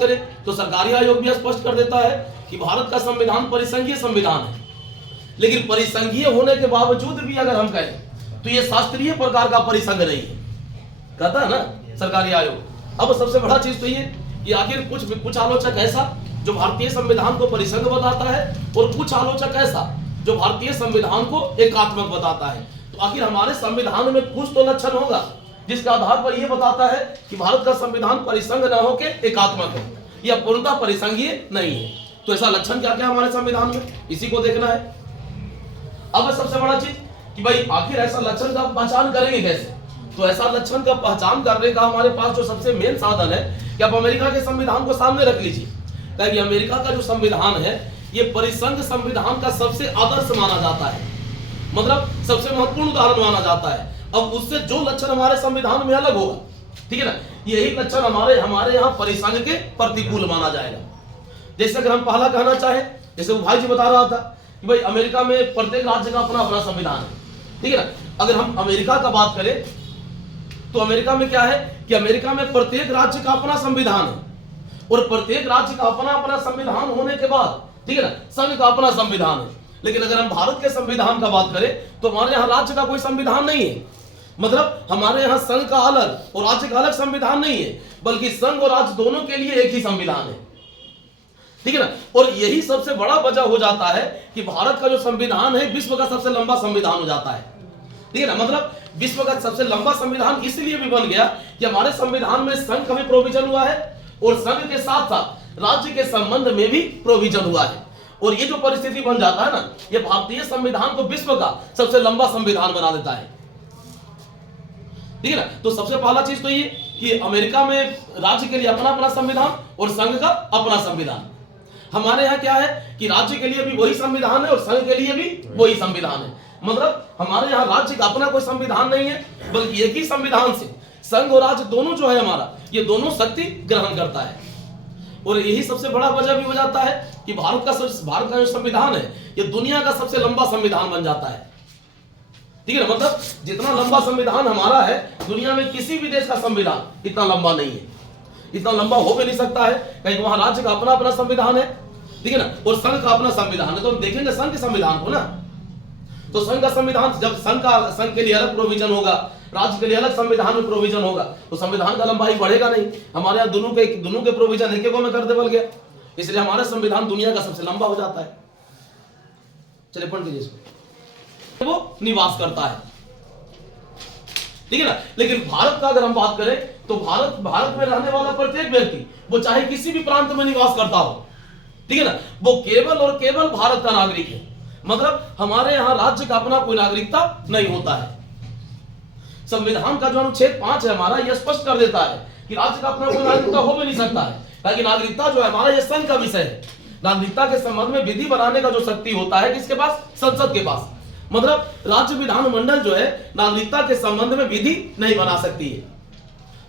करें तो सरकारी आयोग भी स्पष्ट कर देता है कि भारत का संविधान परिसंघीय संविधान है, लेकिन परिसंघीय होने के बावजूद भी अगर हम कहें तो ये शास्त्रीय प्रकार का परिसंघ नहीं है, कहता है ना सरकारी आयोग। अब सबसे बड़ा चीज तो ये कि आखिर कुछ आलोचक ऐसा जो भारतीय संविधान को परिसंघ बताता है और कुछ आलोचक ऐसा जो भारतीय संविधान को एकात्मक बताता है। तो आखिर हमारे संविधान में कुछ तो लक्षण होगा जिसके आधार पर यह बताता है कि भारत का संविधान परिसंघ न होकर एकात्मक है या पूर्णतः परिसंघीय नहीं है। तो ऐसा लक्षण क्या क्या हमारे संविधान में, इसी को देखना है। अब सबसे बड़ा चीज कि भाई आखिर ऐसा लक्षण का पहचान करेंगे कैसे? तो ऐसा लक्षण का पहचान करने का हमारे पास जो सबसे मेन साधन है कि आप अमेरिका के संविधान को सामने रख लीजिए। ताकि अमेरिका का जो संविधान है ये परिसंघ संविधान का सबसे आदर्श माना जाता है, मतलब सबसे महत्वपूर्ण उदाहरण माना जाता है। अब उससे जो लक्षण हमारे संविधान में अलग होगा, ठीक है ना, यही लक्षण हमारे यहाँ परिसंघ के प्रतिकूल माना जाएगा। जैसे अगर हम पहला कहना चाहें, जैसे वो भाई जी बता रहा था कि भाई अमेरिका में प्रत्येक राज्य का अपना अपना संविधान है, ठीक है ना। अगर हम अमेरिका का बात करें तो अमेरिका में क्या है कि अमेरिका में प्रत्येक राज्य का अपना संविधान है और प्रत्येक राज्य का अपना अपना संविधान होने के बाद, ठीक है ना, संघ का अपना संविधान है। लेकिन अगर हम भारत के संविधान का बात करें तो हमारे यहाँ राज्य का कोई संविधान नहीं है, मतलब हमारे यहाँ संघ का अलग और राज्य का अलग संविधान नहीं है, बल्कि संघ और राज्य दोनों के लिए एक ही संविधान है, ठीक है ना। और यही सबसे बड़ा वजह हो जाता है कि भारत का जो संविधान है विश्व का सबसे लंबा संविधान हो जाता है, ठीक है ना। मतलब विश्व का सबसे लंबा संविधान इसलिए भी बन गया कि हमारे संविधान में संघ का भी प्रोविजन हुआ है और संघ के साथ साथ राज्य के संबंध में भी प्रोविजन हुआ है। और ये जो परिस्थिति बन जाता है ना, ये भारतीय संविधान को विश्व का सबसे लंबा संविधान बना देता है, ठीक है ना। तो सबसे पहला चीज तो ये कि अमेरिका में राज्य के लिए अपना अपना संविधान और संघ का अपना संविधान। हमारे यहाँ क्या है कि राज्य के लिए भी वही संविधान है और संघ के लिए भी वही संविधान है। मतलब हमारे यहाँ राज्य का अपना कोई संविधान नहीं है, बल्कि एक ही संविधान से संघ और राज्य दोनों जो है हमारा, ये दोनों शक्ति ग्रहण करता है। और यही सबसे बड़ा वजह भी हो जाता है कि भारत का जो संविधान है ये दुनिया का सबसे लंबा संविधान बन जाता है, ठीक है ना। मतलब जितना लंबा संविधान हमारा है, दुनिया में किसी भी देश का संविधान इतना लंबा नहीं है, इतना लंबा हो भी नहीं सकता है, कहीं वहां राज्य का अपना अपना संविधान है, ठीक है ना, और संघ का अपना संविधान है। तो हम देखेंगे संघ के संविधान को ना, तो संघ का संविधान जब संघ के लिए अलग प्रोविजन होगा, राज्य के लिए अलग संविधान में प्रोविजन होगा, तो संविधान का लंबाई बढ़ेगा नहीं। हमारे यहाँ दोनों के प्रोविजन एक में कर दे बल गया, इसलिए हमारा संविधान दुनिया का सबसे लंबा हो जाता है। चलिए पढ़ लीजिए इसको। वो निवास करता है, ठीक है ना। लेकिन भारत का अगर हम बात करें तो भारत में रहने वाला प्रत्येक व्यक्ति, वो चाहे किसी भी प्रांत में निवास करता हो, ठीक है ना, वो केवल और केवल भारत का नागरिक है। मतलब हमारे यहाँ राज्य का अपना कोई नागरिकता नहीं होता है। संविधान का जो अनुच्छेद 5 है हमारा, यह स्पष्ट कर देता है कि राज्य का अपना कोई नागरिकता हो भी नहीं सकता है, ताकि नागरिकता जो है हमारा, यह संघ का विषय है। नागरिकता के संबंध में विधि बनाने का जो शक्ति होता है किसके पास? संसद के पास। मतलब राज्य विधानमंडल जो है नागरिकता के संबंध में विधि नहीं बना सकती है।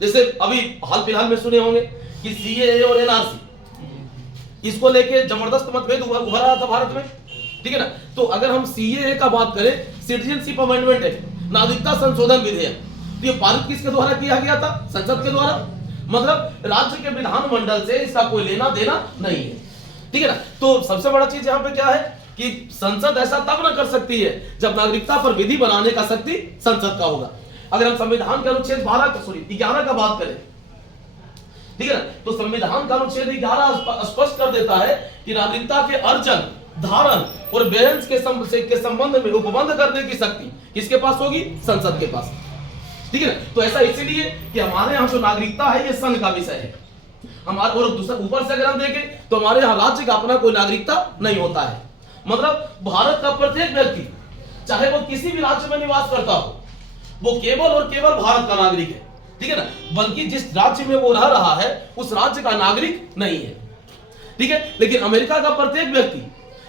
जैसे अभी हाल फिलहाल में सुने होंगे कि सीएए और एनआरसी, इसको लेके जबरदस्त मतभेद उभर रहा था भारत में, ठीक है ना। तो अगर हम सीएए का बात करें, सिटीजनशिप अमेंडमेंट एक्ट, नागरिकता संशोधन विधेयक, तो ये पारित किसके द्वारा किया गया था? संसद के द्वारा। मतलब राज्य के विधानमंडल से इसका कोई लेना देना नहीं है, ठीक है ना। तो सबसे बड़ा चीज यहाँ पे क्या है कि संसद ऐसा तब न कर सकती है जब नागरिकता पर विधि बनाने का शक्ति संसद का होगा। अगर हम संविधान के अनुच्छेद 11 का बात करें, ठीक है ना, तो संविधान का अनुच्छेद 11 स्पष्ट कर देता है कि नागरिकता के अर्जन, धारण और बेहंस के संबंध में उपबंध करने की शक्ति किसके पास होगी? संसद के पास, ठीक है ना। तो ऐसा इसीलिए कि हमारे यहाँ जो नागरिकता है ये संघ का विषय है हमारे, और ऊपर से अगर हम देखें तो हमारे यहाँ राज्य का अपना कोई नागरिकता नहीं होता है। मतलब भारत का प्रत्येक व्यक्ति चाहे वो किसी भी राज्य में निवास करता हो, वो केवल और केवल भारत का नागरिक है, ठीक है ना, बल्कि जिस राज्य में वो रह रहा है उस राज्य का नागरिक नहीं है, ठीक है। लेकिन अमेरिका का प्रत्येक व्यक्ति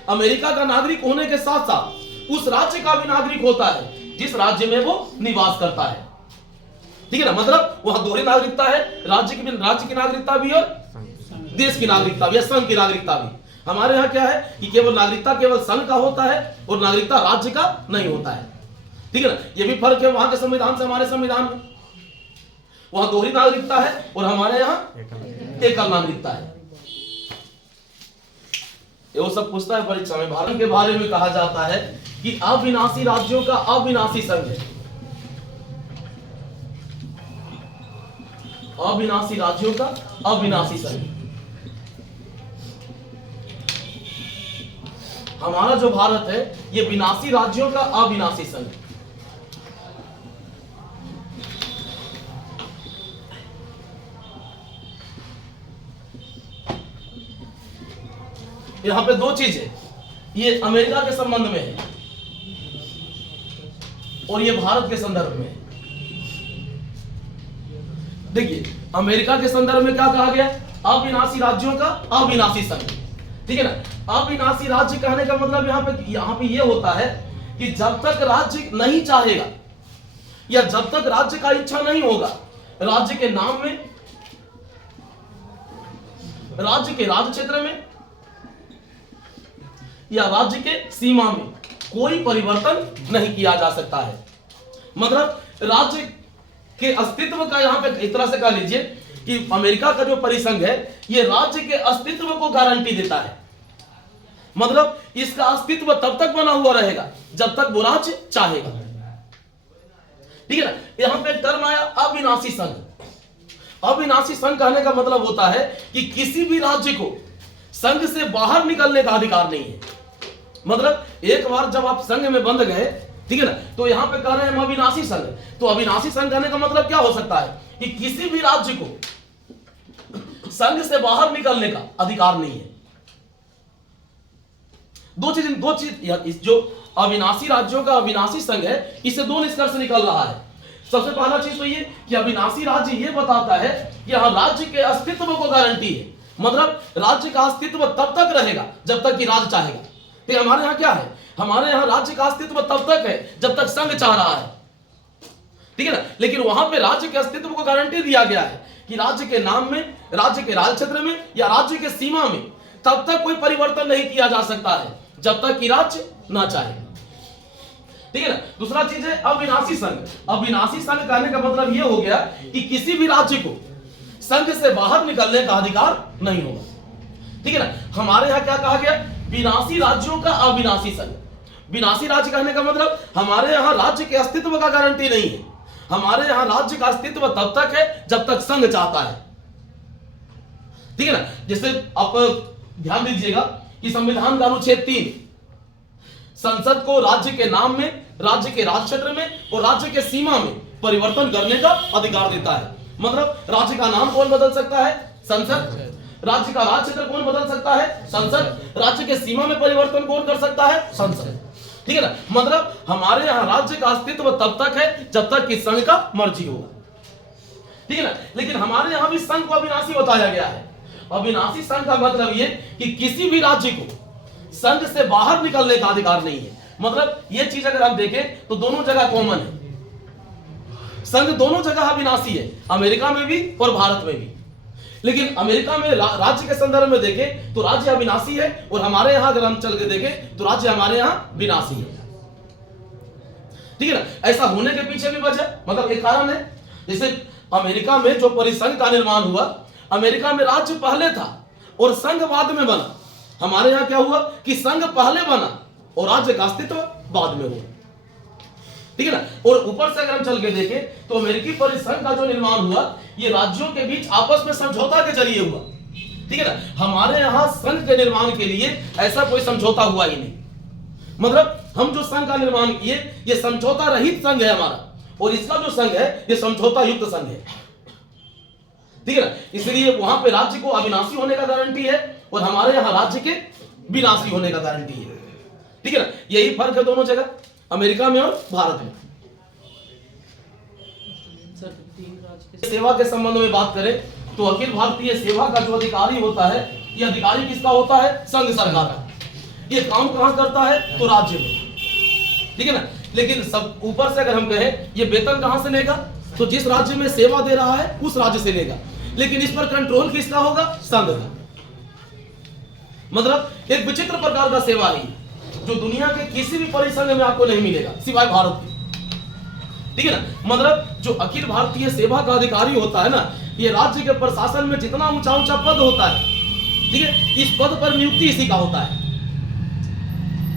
अमेरिका का नागरिक होने के साथ साथ उस राज्य का भी नागरिक होता है जिस राज्य में वो निवास करता है, ठीक है ना। मतलब वहां दोहरी नागरिकता है, राज्य की नागरिकता भी और देश की नागरिकता भी, संघ की नागरिकता भी। हमारे यहाँ क्या है कि केवल नागरिकता केवल संघ का होता है और नागरिकता राज्य का नहीं होता है, ठीक है ना। यह भी फर्क है वहां के संविधान से हमारे संविधान में। वहां दोहरी नागरिकता है और हमारे यहाँ एकल नागरिकता है। ये वो सब पूछता है परीक्षा में। भारत के बारे में कहा जाता है कि अविनाशी राज्यों का अविनाशी संघ है। अविनाशी राज्यों का अविनाशी संघ। हमारा जो भारत है ये विनाशी राज्यों का अविनाशी संघ। यहां पे दो चीज है, ये अमेरिका के संबंध में है और ये भारत के संदर्भ में है। देखिए अमेरिका के संदर्भ में क्या कहा गया, अविनाशी राज्यों का अविनाशी संघ, ठीक है ना। अविनाशी राज्य कहने का मतलब यहां पे ये होता है कि जब तक राज्य नहीं चाहेगा या जब तक राज्य का इच्छा नहीं होगा, राज्य के नाम में, राज्य के राज्य क्षेत्र में या राज्य के सीमा में कोई परिवर्तन नहीं किया जा सकता है। मतलब राज्य के अस्तित्व का यहां पे एक तरह से कह लीजिए कि अमेरिका का जो परिसंघ है ये राज्य के अस्तित्व को गारंटी देता है। मतलब इसका अस्तित्व तब तक बना हुआ रहेगा जब तक वो राज्य चाहेगा, ठीक है ना। यहां पे एक टर्म आया अविनाशी संघ। अविनाशी संघ कहने का मतलब होता है कि किसी भी राज्य को संघ से बाहर निकलने का अधिकार नहीं है। मतलब एक बार जब आप संघ में बंध गए, ठीक है ना, तो यहां पे कह रहे हैं हम अविनाशी संघ। तो अविनाशी संघ कहने का मतलब क्या हो सकता है कि किसी भी राज्य को संघ से बाहर निकलने का अधिकार नहीं है। दो चीज जो अविनाशी राज्यों का अविनाशी संघ है, इससे दो निष्कर्ष निकल रहा है। सबसे पहला चीज तो ये कि अविनाशी राज्य ये बताता है कि यहां राज्य के अस्तित्व को गारंटी है। मतलब राज्य का अस्तित्व तब तक रहेगा जब तक कि राज्य चाहेगा। तो हमारे यहां क्या है, हमारे यहां राज्य का अस्तित्व तब तक है जब तक संघ चाह रहा है, ठीक है ना। लेकिन वहां पे राज्य के अस्तित्व को गारंटी दिया गया है कि राज्य के नाम में, राज्य के राज्य क्षेत्र में या राज्य के सीमा में तब तक कोई परिवर्तन नहीं किया जा सकता है जब तक कि राज्य ना चाहे, ठीक है ना। दूसरा चीज है अविनाशी संघ। अविनाशी संघ कहने का मतलब यह हो गया कि किसी भी राज्य को संघ से बाहर निकलने का अधिकार नहीं होगा, ठीक है ना। हमारे यहां क्या कहा गया, विनाशी राज्यों का अविनाशी संघ। विनाशी राज्य कहने का मतलब हमारे यहां राज्य के अस्तित्व का गारंटी नहीं है। हमारे यहां राज्य का अस्तित्व तब तक है जब तक संघ चाहता है, ठीक है ना। जैसे आप ध्यान दीजिएगा कि संविधान का अनुच्छेद 3 संसद को राज्य के नाम में, राज्य के राज्य क्षेत्र में और राज्य के सीमा में परिवर्तन करने का अधिकार देता है। मतलब राज्य का नाम कौन बदल सकता है, संसद। राज्य का राज्य क्षेत्र कौन बदल सकता है, संसद। राज्य के सीमा में परिवर्तन कौन कर सकता है, संसद, ठीक है ना। मतलब हमारे यहां राज्य का अस्तित्व तब तक है जब तक कि संघ का मर्जी होगा, ठीक है ना। लेकिन हमारे यहां भी संघ को अविनाशी बताया गया है। अविनाशी संघ का मतलब ये कि किसी भी राज्य को संघ से बाहर निकलने का अधिकार नहीं है। मतलब ये चीज अगर हम देखें तो दोनों जगह कॉमन है। संघ दोनों जगह अविनाशी है, अमेरिका में भी और भारत में भी। लेकिन अमेरिका में राज्य के संदर्भ में देखें तो राज्य अविनाशी है और हमारे यहां अगर हम चल के देखें तो राज्य हमारे यहां विनाशी है, ठीक है ना। ऐसा होने के पीछे भी वजह, मतलब एक कारण है। जैसे अमेरिका में जो परिसंघ का निर्माण हुआ, अमेरिका में राज्य पहले था और संघ बाद में बना। हमारे यहां क्या हुआ कि संघ पहले बना और राज्य का अस्तित्व बाद में हुआ, ठीक है ना। और ऊपर से अगर हम चल के देखें तो अमेरिकी परिसंघ का जो निर्माण हुआ ये राज्यों के बीच आपस में समझौता के जरिए हुआ, ठीक है ना। हमारे यहां संघ के निर्माण के लिए ऐसा कोई समझौता हुआ ही नहीं। मतलब हम जो संघ का निर्माण किए ये समझौता रहित संघ है हमारा, और इसका जो संघ है ये समझौता युक्त संघ है, ठीक है ना। इसलिए वहां पे राज्य को अविनाशी होने का गारंटी है और हमारे यहां राज्य के विनाशी होने का गारंटी है, ठीक है ना। यही फर्क है दोनों जगह, अमेरिका में और भारत में। सेवा के संबंध में बात करें तो अखिल भारतीय सेवा का जो अधिकारी होता है, ये अधिकारी किसका होता है, संघ सरकार का। ये काम कहां करता है, तो राज्य में, ठीक है ना। लेकिन सब ऊपर से अगर हम कहें ये वेतन कहां से लेगा, तो जिस राज्य में सेवा दे रहा है उस राज्य से लेगा। लेकिन इस पर कंट्रोल किसका होगा, संघ का। मतलब एक विचित्र प्रकार का सेवा ही जो दुनिया के किसी भी परिसंघ में आपको नहीं मिलेगा सिवाय भारत के, ठीक है ना। मतलब जो अखिल भारतीय सेवा का अधिकारी होता है ना, ये राज्य के प्रशासन में जितना ऊंचा ऊंचा पद होता है, ठीक है, इस पद पर नियुक्ति इसी का होता है,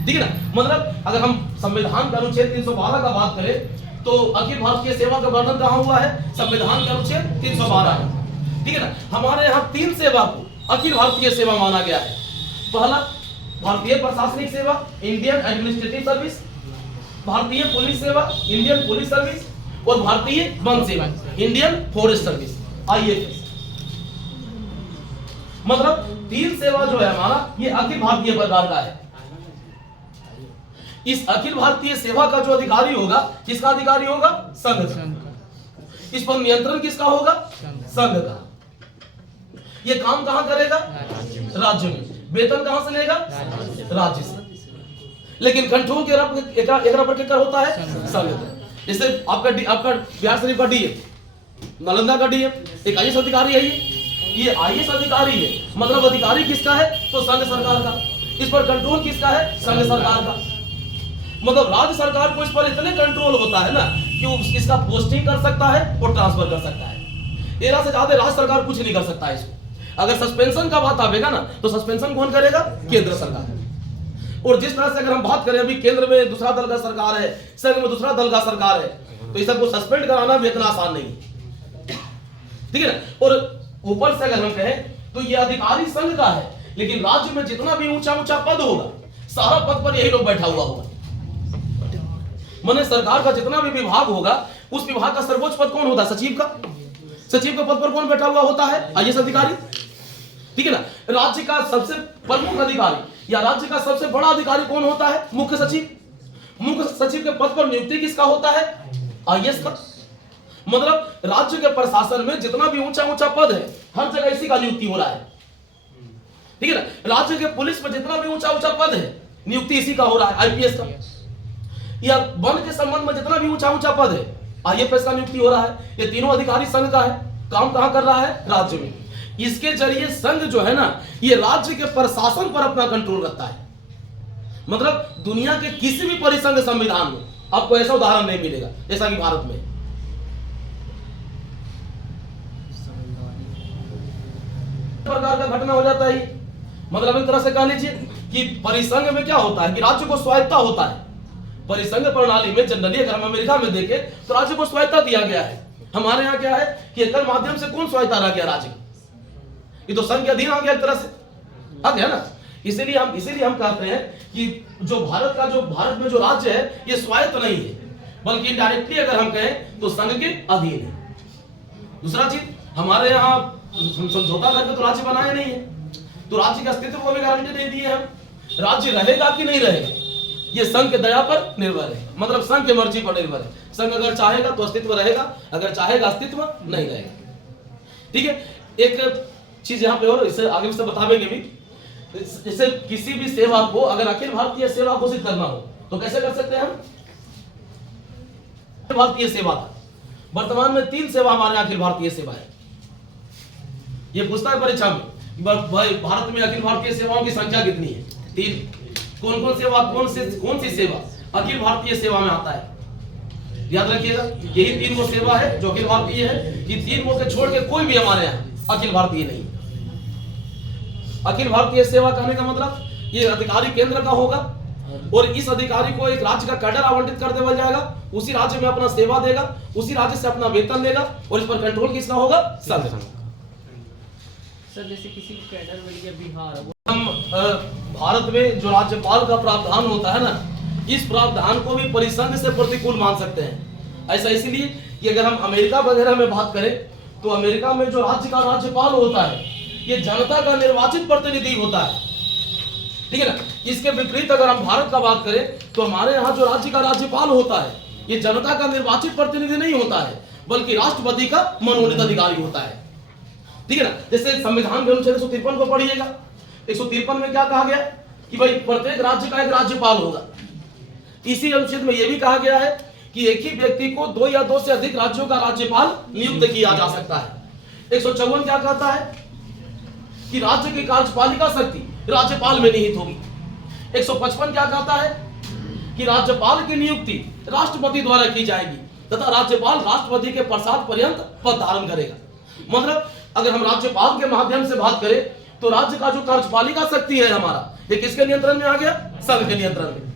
ठीक है ना। मतलब अगर हम संविधान के अनुच्छेद 312 का बात करें तो अखिल भारतीय सेवा का वर्णन कहां हुआ है? संविधान के अनुच्छेद 312 है, ठीक है ना। हमारे यहाँ 3 सेवा को अखिल भारतीय सेवा माना गया है। पहला भारतीय प्रशासनिक सेवा, इंडियन एडमिनिस्ट्रेटिव सर्विस, भारतीय पुलिस सेवा, इंडियन पुलिस सर्विस, और भारतीय वन सेवा, इंडियन फॉरेस्ट सर्विस, IFS। मतलब 3 सेवा जो है हमारा, ये अखिल भारतीय प्रकार का है। इस अखिल भारतीय सेवा का जो अधिकारी होगा, किसका अधिकारी होगा? संघ का। इस पर नियंत्रण किसका होगा? संघ का। ये काम कहां करेगा? राज्य में। वेतन कहां से लेगा? राज्य से। लेकिन कंट्रोल के एक पर क्या होता है? संघ का। जैसे आपका बिहार शरीफ का डीएम, नालंदा का डीएम एक IAS अधिकारी है। ये IAS अधिकारी है, मतलब अधिकारी किसका है? तो संघ सरकार का। इस पर कंट्रोल किसका है? संघ सरकार का। मतलब राज्य सरकार को इस पर इतने कंट्रोल होता है ना कि वो इसका पोस्टिंग कर सकता है और ट्रांसफर कर सकता है। एरा से ज्यादा राज्य सरकार कुछ नहीं कर सकता है इसको। अगर सस्पेंशन का बात आवेगा ना तो सस्पेंशन कौन करेगा? केंद्र सरकार। और जिस तरह से अगर हम बात करें, अभी केंद्र में दूसरा दल का सरकार है, संघ में दूसरा दल का सरकार है, तो इस सबको सस्पेंड कराना भी इतना आसान नहीं है, ठीक है ना। और ऊपर से अगर हम कहें तो ये अधिकारी संघ का है, लेकिन राज्य में जितना भी ऊंचा ऊंचा पद होगा, सारा पद पर यही लोग बैठा हुआ होगा। माने सरकार का जितना भी विभाग होगा, उस विभाग का सर्वोच्च पद कौन होता है? सचिव का। सचिव के पद पर कौन बैठा हुआ होता है? IAS अधिकारी, ठीक है ना। राज्य का सबसे प्रमुख अधिकारी या राज्य का सबसे बड़ा अधिकारी कौन होता है? मुख्य सचिव। मुख्य सचिव के पद पर नियुक्ति किसका होता है? IAS का। मतलब राज्य के प्रशासन में जितना भी ऊंचा ऊंचा पद है, हर जगह इसी का नियुक्ति हो रहा है, ठीक है ना। राज्य के पुलिस में जितना भी ऊंचा ऊंचा पद है, नियुक्ति इसी का हो रहा है, IPS का। या वन के संबंध में जितना भी ऊंचा ऊंचा पद है, IFS का नियुक्ति हो रहा है। ये तीनों अधिकारी संघ का है। काम कहां कर रहा है? राज्य में। इसके जरिए संघ जो है ना, ये राज्य के प्रशासन पर अपना कंट्रोल रखता है। मतलब दुनिया के किसी भी परिसंघ संविधान में आपको ऐसा उदाहरण नहीं मिलेगा जैसा कि भारत में। प्रकार का घटना हो जाता है। मतलब एक तरह से कह लीजिए कि परिसंघ में क्या होता है कि राज्य को स्वायत्ता होता है। परिसंघ प्रणाली में जनरली अगर हम अमेरिका में देखें तो राज्य को स्वायत्ता दिया गया है। हमारे यहाँ क्या है कि एकल माध्यम से कौन स्वायत्ता रह गया? राज्य। ये तो संघ के अधीन आ गया एक तरह से, आ गया ना। इसीलिए हम कहते हैं कि जो भारत में जो राज्य है ये स्वायत्त नहीं है, बल्कि डायरेक्टली अगर हम कहें तो संघ के अधीन है। दूसरा चीज, हमारे यहाँ समझौता करके तो राज्य बनाया नहीं है, तो राज्य के अस्तित्व को भी गारंटी नहीं दी है हम। राज्य रहेगा कि नहीं रहेगा ये संघ के दया पर निर्भर है, मतलब संघ की मर्जी पर निर्भर है। संघ अगर चाहेगा तो अस्तित्व रहेगा, अगर चाहेगा अस्तित्व नहीं रहेगा, ठीक है। एक चीज यहाँ पे और इसे आगे से बतावेंगे भी। जैसे किसी भी सेवा को अगर अखिल भारतीय सेवा घोषित करना हो तो कैसे कर सकते हैं हम? भारतीय सेवा था। वर्तमान में 3 सेवा हमारे अखिल भारतीय सेवा है। ये पूछता है परीक्षा में कि भाई भारत में अखिल भारतीय सेवाओं की संख्या कितनी है? 3। कौन कौन सेवा, कौन सी सेवा अखिल भारतीय सेवा में आता है? याद रखिएगा, यही 3 वो सेवा है जो अखिल भारतीय है। ये 3 वो के छोड़ के कोई भी हमारे यहाँ अखिल भारतीय नहीं। अखिल भारतीय सेवा कहने का मतलब ये अधिकारी केंद्र का होगा और इस अधिकारी को एक राज्य का कैडर आवंटित कर दिया जाएगा, उसी राज्य में अपना सेवा देगा, उसी राज्य से अपना वेतन लेगा और इस पर कंट्रोल किसका होगा? संघ। सर जैसे किसी कैडर में या बिहार, हम भारत में जो राज्यपाल का प्रावधान होता है ना, इस प्रावधान को भी परिसंघ से प्रतिकूल मान सकते हैं। ऐसा इसलिए कि अगर हम अमेरिका वगैरह में बात करें तो अमेरिका में जो राज्य का राज्यपाल होता है ये जनता का निर्वाचित प्रतिनिधि होता है, ठीक है ना। इसके विपरीत अगर हम भारत का बात करें तो हमारे यहाँ जो राज्य का राज्यपाल होता है ये जनता का निर्वाचित प्रतिनिधि नहीं होता है, बल्कि राष्ट्रपति का मनोनीत अधिकारी होता है, ठीक है ना। जैसे संविधान के अनुच्छेद 153 को पढ़िएगा, 153 में क्या कहा गया कि भाई प्रत्येक राज्य का एक राज्यपाल होगा। इसी अनुच्छेद में यह भी कहा गया है कि एक ही व्यक्ति को 2 या 2 से अधिक राज्यों का राज्यपाल नियुक्त किया जा सकता है। 154 क्या कहता है कि राज्य की कार्यपालिका शक्ति राज्यपाल में निहित होगी। 155 क्या कहता है कि राज्यपाल की नियुक्ति राष्ट्रपति द्वारा की जाएगी तथा राज्यपाल राष्ट्रपति के प्रसाद पर्यंत पद धारण करेगा। मतलब अगर हम राज्यपाल के माध्यम से बात करें तो राज्य का जो कार्यपालिका शक्ति है हमारा, ये किसके नियंत्रण में आ गया? संघ के नियंत्रण में।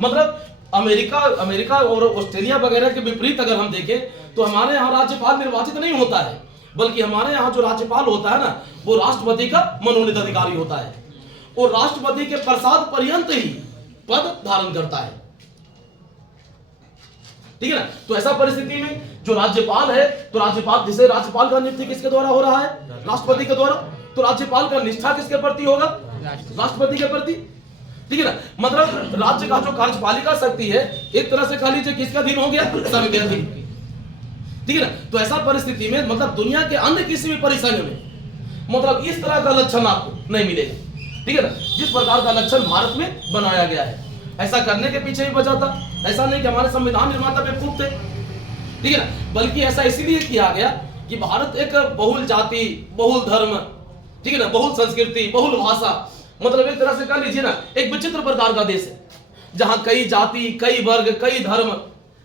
मतलब अमेरिका और ऑस्ट्रेलिया वगैरह के विपरीत अगर हम देखें तो हमारे यहाँ राज्यपाल निर्वाचित नहीं होता है, बल्कि हमारे यहाँ जो राज्यपाल होता है ना, वो राष्ट्रपति का मनोनीत अधिकारी होता है और राष्ट्रपति के प्रसाद पर्यंत ही पद धारण करता है। ठीक है ना? तो ऐसा परिस्थिति में जो राज्यपाल है, तो राज्यपाल जिसे राज्यपाल का नियुक्ति किसके द्वारा हो रहा है? राष्ट्रपति के द्वारा। तो राज्यपाल का निष्ठा किसके प्रति होगा? राष्ट्रपति के प्रति। ठीक है ना? मतलब राज्य का जो कार्यपालिका शक्ति है एक तरह से कह लीजिए किसके अधीन हो गया? संघ के अधीन। ठीक है ना? तो ऐसा परिस्थिति में मतलब दुनिया के अन्य किसी भी परिसंघ में मतलब इस तरह का लक्षण आपको नहीं मिलेगा। ठीक है ना? जिस प्रकार का लक्षण भारत में बनाया गया है, ऐसा करने के पीछे भी वजह था। ऐसा नहीं कि हमारे संविधान निर्माता बेवकूफ थे, ठीक है ना, बल्कि ऐसा इसलिए किया गया कि भारत एक बहुल जाति, बहुल धर्म, ठीक है ना, बहुल संस्कृति, बहुल भाषा, मतलब एक तरह से कह लीजिए ना एक विचित्र प्रकार का देश है, जहां कई जाति, कई वर्ग, कई धर्म,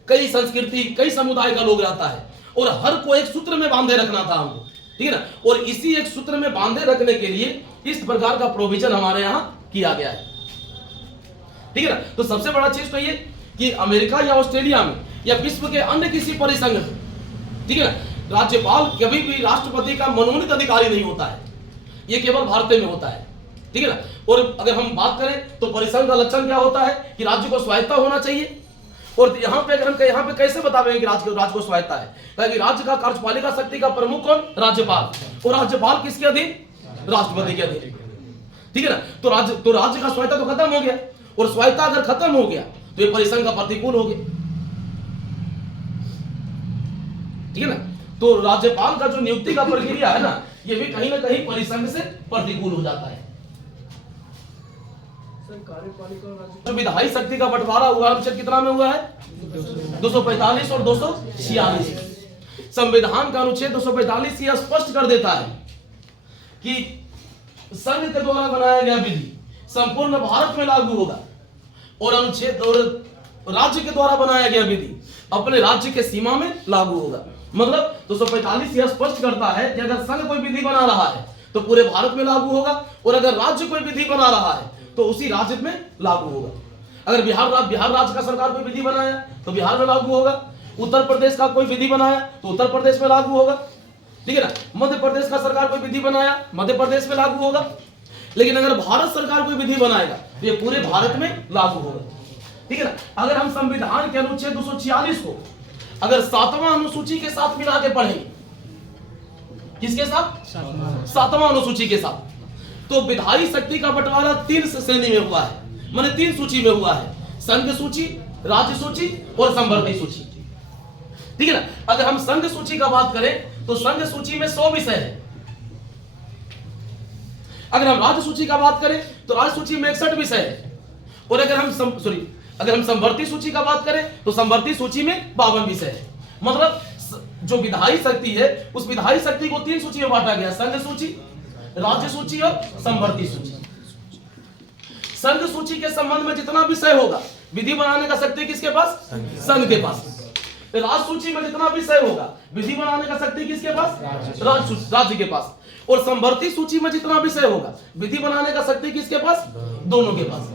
कई संस्कृति, कई समुदाय का लोग रहता है और हर को एक सूत्र में बांधे रखना था हमको, ठीक है ना। और इसी एक सूत्र में बांधे रखने के लिए इस प्रकार का प्रोविजन हमारे यहाँ किया गया है, ठीक है ना। तो सबसे बड़ा चीज तो ये कि अमेरिका या ऑस्ट्रेलिया में या विश्व के अन्य किसी परिसंघ में, ठीक है ना, राज्यपाल कभी भी राष्ट्रपति का मनोनीत अधिकारी नहीं होता है, ये केवल भारत में होता है, ठीक है ना। और अगर हम बात करें तो परिसंघ का लक्षण क्या होता है कि राज्य को स्वायत्ता होना चाहिए। और यहाँ पे अगर हम यहाँ पे कैसे बतावेंगे कि राज्य को स्वायत्ता है, ताकि राज्य का कार्यपालिका शक्ति का प्रमुख कौन? राज्यपाल। और राज्यपाल किसके अधीन? राष्ट्रपति के अधीन, ठीक है ना। तो राज्य का स्वायत्ता तो खत्म हो गया, और स्वायत्ता अगर खत्म हो गया तो ये परिसंघ का प्रतिकूल हो गया, ठीक है ना। तो राज्यपाल का जो नियुक्ति का प्रक्रिया है ना, ये भी कहीं ना कहीं परिसंघ से प्रतिकूल हो जाता है। जो विधायी शक्ति का बंटवारा हुआ अनुच्छेद कितना में हुआ है? 245 और 246। संविधान का अनुच्छेद 245 यह स्पष्ट कर देता है कि संघ के द्वारा बनाया गया विधि संपूर्ण भारत में लागू होगा, और अनुच्छेद और राज्य के द्वारा बनाया गया विधि अपने राज्य के सीमा में लागू होगा। मतलब 245 यह स्पष्ट करता है कि अगर संघ कोई विधि बना रहा है तो पूरे भारत में लागू होगा, और अगर राज्य कोई विधि बना रहा है तो उसी राज्य में लागू होगा। अगर बिहार राज्य का सरकार कोई विधि बनाया तो बिहार में लागू होगा, उत्तर प्रदेश का कोई विधि बनाया तो उत्तर प्रदेश में लागू होगा, ठीक है ना। मध्य प्रदेश का सरकार कोई विधि बनाया मध्य प्रदेश में लागू होगा। लेकिन अगर भारत सरकार कोई विधि बनाएगा तो ये पूरे भारत में लागू होगा, ठीक है ना। अगर हम संविधान के अनुच्छेद 246 को अगर 7वां अनुसूची के साथ मिला के पढ़ेंगे, किसके साथ? 7वां अनुसूची के साथ, तो विधायी शक्ति का बंटवारा 3 श्रेणी में हुआ है, माने 3 सूची में हुआ है, संघ सूची, राज्य सूची और संवर्ती सूची, ठीक है ना। अगर हम संघ सूची का बात करें तो संघ सूची में 100 विषय है। अगर हम राज्य सूची का बात करें तो राज्य सूची में 61 विषय है, और अगर हम संवर्ती सूची का बात करें तो संवर्ती सूची में 52 विषय है। मतलब जो विधायी शक्ति है उस विधायी शक्ति को 3 सूची में बांटा गया, संघ सूची, राज्य सूची और संवर्ती सूची। संघ सूची के संबंध में जितना विषय होगा विधि बनाने का शक्ति किसके पास? संघ के पास। राज्य सूची में जितना विषय होगा विधि बनाने का शक्ति किसके पास? राज्य के पास। और संवर्ती सूची में जितना विषय होगा विधि बनाने का शक्ति किसके पास? दोनों के पास,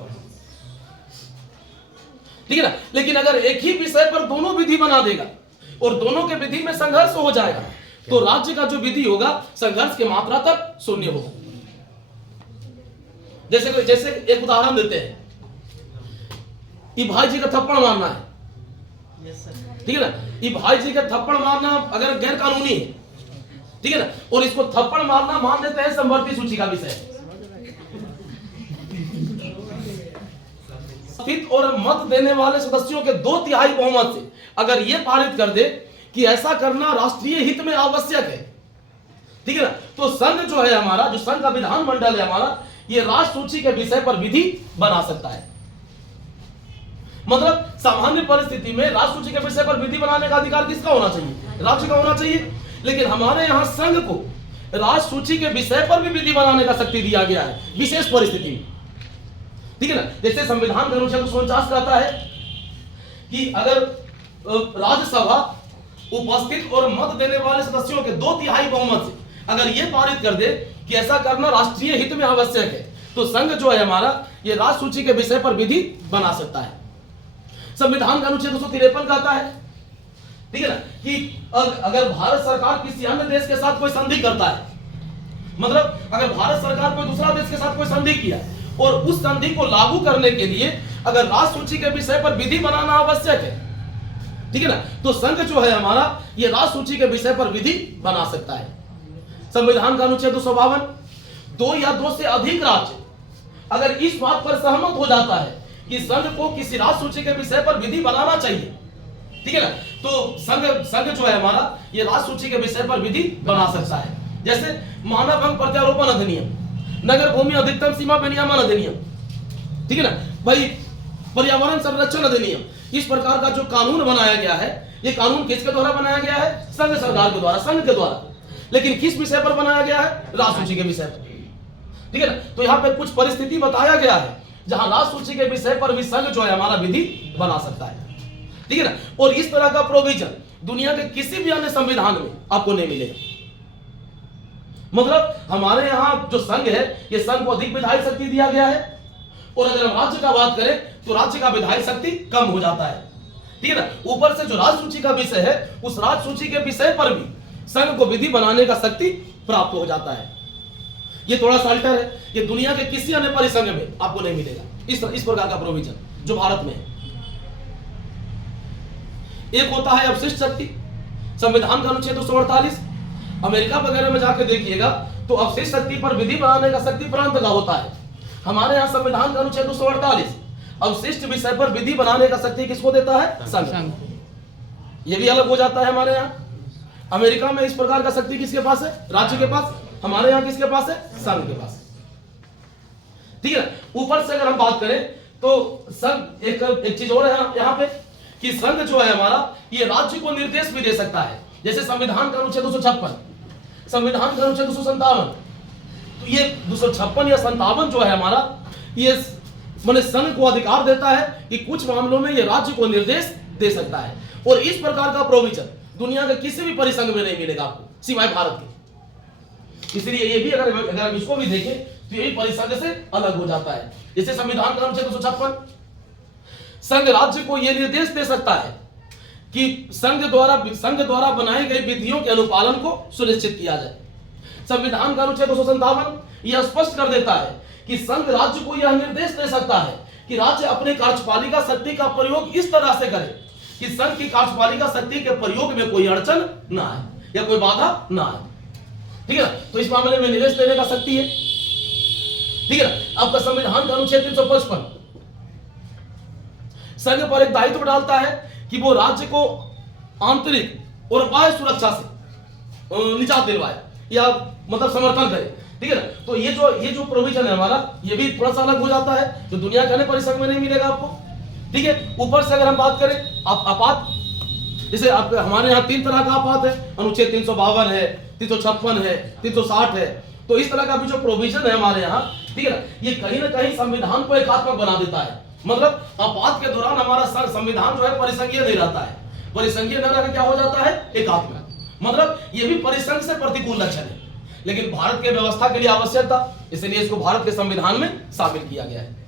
ठीक है ना। लेकिन अगर एक ही विषय पर दोनों विधि बना देगा और दोनों के विधि में संघर्ष हो जाएगा तो राज्य का जो विधि होगा संघर्ष की मात्रा तक शून्य होगा। जैसे एक उदाहरण देते हैं कि भाई जी का थप्पड़ मारना है, ठीक है ना। ये भाई जी का थप्पड़ मारना अगर गैर कानूनी है, ठीक है ना, और इसको थप्पड़ मारना मान लेते हैं संवर्ती सूची का विषय, और मत देने वाले सदस्यों के 2/3 बहुमत से अगर यह पारित कर दे कि ऐसा करना राष्ट्रीय हित में आवश्यक है, ठीक है ना, तो संघ जो है हमारा, जो संघ का विधानमंडल है हमारा, ये राष्ट्र सूची के विषय पर विधि बना सकता है। मतलब सामान्य परिस्थिति में राष्ट्र सूची के विषय पर विधि बनाने का अधिकार किसका होना चाहिए? राज्य का होना चाहिए। लेकिन हमारे यहां संघ को राष्ट्र सूची के विषय पर भी विधि बनाने का शक्ति दिया गया है विशेष परिस्थिति में, ठीक है ना। जैसे संविधान का अनुच्छेद 249 कहता है कि अगर राज्यसभा उपस्थित और मत देने वाले सदस्यों के 2/3 बहुमत से अगर ये पारित कर दे कि ऐसा करना राष्ट्रीय हित में आवश्यक है, तो संघ जो है हमारा ये राज्य सूची के विषय पर विधि बना सकता है। संविधान का अनुच्छेद 253 कहता है, ठीक है ना, कि अगर भारत सरकार किसी अन्य देश के साथ कोई संधि करता है, मतलब अगर भारत सरकार कोई दूसरा देश के साथ कोई संधि किया और उस संधि को लागू करने के लिए अगर राज्य सूची के विषय पर विधि बनाना आवश्यक है, ठीक है ना, तो संघ जो है हमारा ये राज्य सूची के विषय पर विधि बना सकता है। संविधान का अनुच्छेद 252, 2 या 2 से अधिक राज्य अगर इस बात पर सहमत हो जाता है कि संघ को किसी राज्य सूची के विषय पर विधि बनाना चाहिए, ठीक है ना, तो संघ जो है हमारा ये राज्य सूची के विषय पर विधि बना सकता है। जैसे मानव अंग प्रत्यारोपण अधिनियम, नगर भूमि अधिकतम सीमा विनियमन अधिनियम, ठीक है ना भाई, पर्यावरण संरक्षण अधिनियम, इस प्रकार का जो कानून बनाया गया है, ये कानून किसके द्वारा बनाया गया है? संघ सरकार के द्वारा, संघ के द्वारा। लेकिन किस विषय पर बनाया गया है? राज्य सूची के विषय पर, ठीक है ना। तो यहाँ पे कुछ परिस्थिति बताया गया है जहां राज्य सूची के विषय पर भी संघ जो है हमारा विधि बना सकता है, ठीक है ना। और इस तरह का प्रोविजन दुनिया के किसी भी अन्य संविधान में आपको नहीं मिलेगा। मतलब हमारे यहाँ जो संघ है, ये संघ को अधिक विधायी शक्ति दिया गया है, और अगर हम राज्य का बात करें तो राज्य का विधायी शक्ति कम हो जाता है, ठीक है ना। ऊपर से जो राज्य सूची का विषय है, उस राज्य सूची के विषय पर भी संघ को विधि बनाने का शक्ति प्राप्त हो जाता है। ये थोड़ा सा अल्टर है, ये दुनिया के किसी अन्य परिसंघ में आपको नहीं मिलेगा इस प्रकार का प्रोविजन जो भारत में है। एक होता है अवशिष्ट शक्ति, संविधान का अनुच्छेद 248, अमेरिका वगैरह में जाके देखिएगा तो अवशिष्ट शक्ति पर विधि बनाने का शक्ति प्रांत का होता है। हमारे यहाँ संविधान का अनुच्छेद 248 अवशिष्ट विषय पर विधि बनाने का शक्ति किसको देता है? संघ। ये भी अलग हो जाता है हमारे यहाँ। अमेरिका में इस प्रकार का शक्ति किसके पास है? राज्य के पास। हमारे यहाँ किसके पास है? संघ के पास, ठीक है। ऊपर से अगर हम बात करें तो संघ एक चीज और है यहाँ पे कि संघ जो है हमारा ये राज्य को निर्देश भी दे सकता है। जैसे संविधान का अनुच्छेद 256, संविधान का अनुच्छेद 257, तो ये 256 या 57 जो है हमारा ये माने संघ को अधिकार देता है कि कुछ मामलों में ये राज्य को निर्देश दे सकता है। और इस प्रकार का प्रोविजन दुनिया के किसी भी परिसंघ में नहीं मिलेगा आपको सिवाय भारत के। इसलिए ये भी अगर हम इसको भी देखें तो यही परिसंघ से अलग हो जाता है। जैसे संविधान का अनुच्छेद 256, संघ राज्य को यह निर्देश दे सकता है कि संघ द्वारा बनाई गई विधियों के अनुपालन को सुनिश्चित किया जाए। संविधान का अनुच्छेद 257 यह स्पष्ट कर देता है कि संघ राज्य को यह निर्देश दे सकता है कि राज्य अपने कार्यपालिका शक्ति का प्रयोग इस तरह से करे कि संघ की कार्यपालिका शक्ति के प्रयोग में कोई अड़चन ना आए या कोई बाधा ना आए, ठीक है ना। तो इस मामले में निर्देश देने का शक्ति है, ठीक है ना। आपका संविधान का अनुच्छेद 355 संघ पर एक दायित्व डालता है कि वो राज्य को आंतरिक और बाह्य सुरक्षा से निजात दिलवाए या मतलब समर्थन करे, ठीक है ना। तो ये जो प्रोविजन है हमारा ये भी थोड़ा सा अलग हो जाता है जो दुनिया के अन्य परिसंघ में नहीं मिलेगा आपको, ठीक है। ऊपर से अगर हम बात करें आपात, जैसे हमारे यहाँ 3 तरह का आपात है, अनुच्छेद 352 है, 356 है, 360 है। तो इस तरह का भी जो प्रोविजन है हमारे यहाँ, ठीक है ना, ये कहीं ना कहीं संविधान को एकात्मक बना देता है। मतलब आपात के दौरान हमारा संविधान जो है परिसंघीय नहीं रहता है, परिसंघीय न रहकर क्या हो जाता है? एकात्मक। मतलब ये भी परिसंघ से प्रतिकूल लक्षण है, लेकिन भारत के व्यवस्था के लिए आवश्यक था, इसलिए इसको भारत के संविधान में शामिल किया गया है।